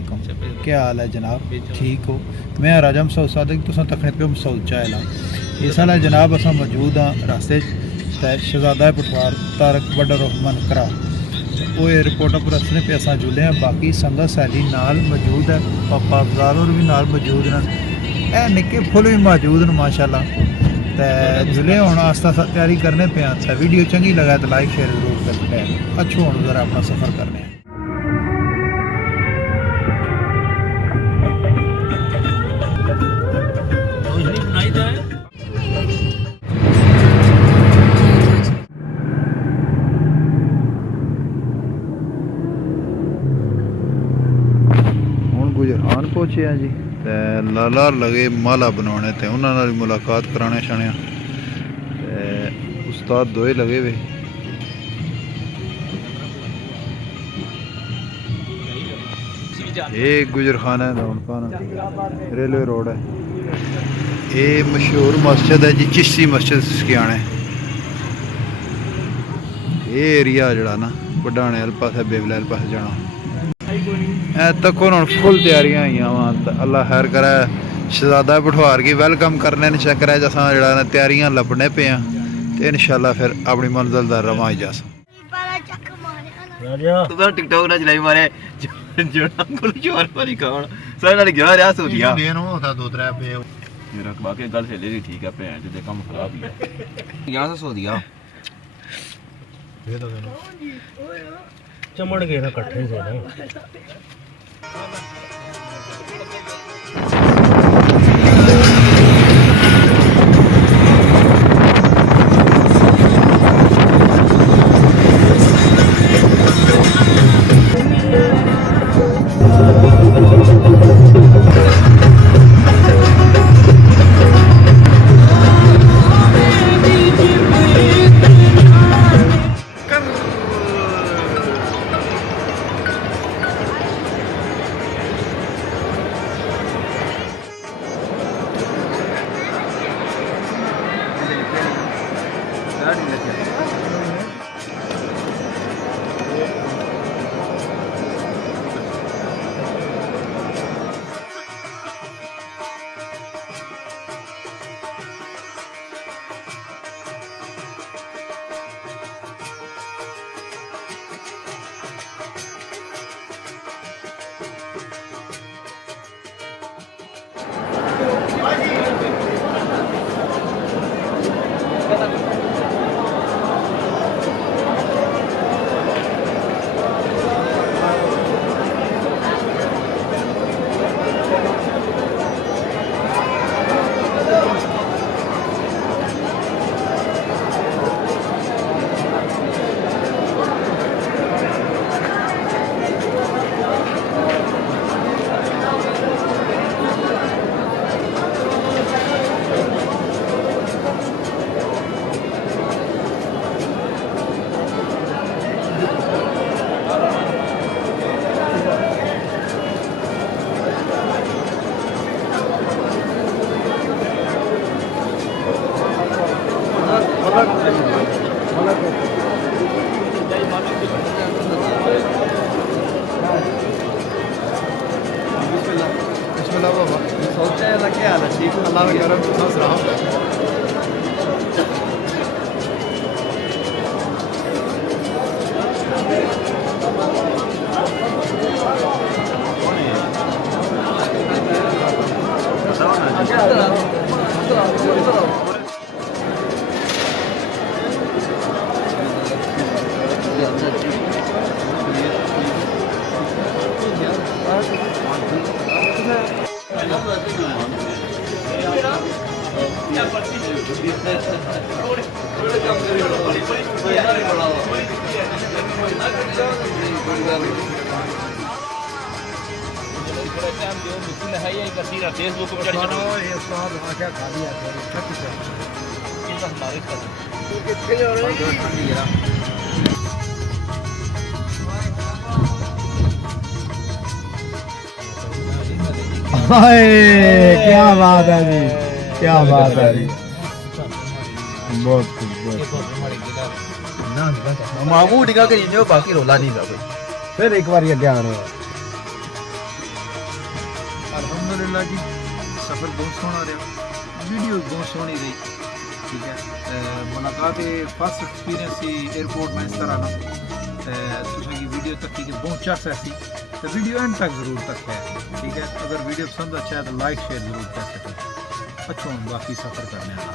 वालेकुम, क्या हाल है जनाब? ठीक हो? मैं राजा मसूद सादिक, तुम तकने पे मसूद चाहला इस साल जनाब अस मौजूद हाँ रास्ते शहजादा पठवार तारक बड़ा रहमान करा वो एयरपोर्ट पर रस्ते पे असा जुले हैं। बाकी संगत साली नाल मौजूद है, पापा अफजाल और भी नाल मौजूद हैं, निक्के फुल भी मौजूद हैं माशाल्लाह। तो जुले हूँ आस्ता आस्ता तैयारी करने पे हैं। वीडियो चंगी लगा तो लाइक शेयर जरूर करते हैं। अच्छो हूँ ज़रा अपना सफ़र करने हैं। गुजरान पहुंचे हैं जी, ते लाला लगे माला बनाने ते उन्हां नाल मुलाकात कराने छाने ते उस्ताद दोए लगे वे। ये गुजरखाना है रेलवे रोड है। ये मशहूर मस्जिद है जी, चिश्ती मस्जिद सियाने। ये एरिया जड़ा ना वडाने वाले पासे बेवले वाले पासे जाना तक फुल तैयारियां हुई वा। अल्लाह खैर करे, शहजादा पठवार की वेलकम करने चक्कर है असा जरा तैयारियां लभने पे हैं तो इंशाल्लाह फिर अपनी मंजिल का रवां जा। टिकटॉक ना चलाई मारे मेरा बाकी गल सहेली दी ठीक है, भैन चोद काम खराब ही है। यहाँ से सो दिया चमड़ गए ना कट्ठे से ना। क्या बात है जी, क्या बात है जी, बहुत मामू डिगा के बाकी रोला नहीं था कोई। फिर एक बार अगे आने अल्हम्दुलिल्लाह जी सफ़र बहुत सोहना रहा, वीडियो बहुत सोहनी रही। ठीक है, मुलाकात फर्स्ट एक्सपीरियंस सी एयरपोर्ट में इस तरह ना तुसें वीडियो तक की बहुत चस ऐसी तो वीडियो एंड तक जरूर तक है। ठीक है, अगर वीडियो पसंद अच्छा है तो लाइक शेयर जरूर कर सकें। अच्छा, बाकी सफ़र करने वाला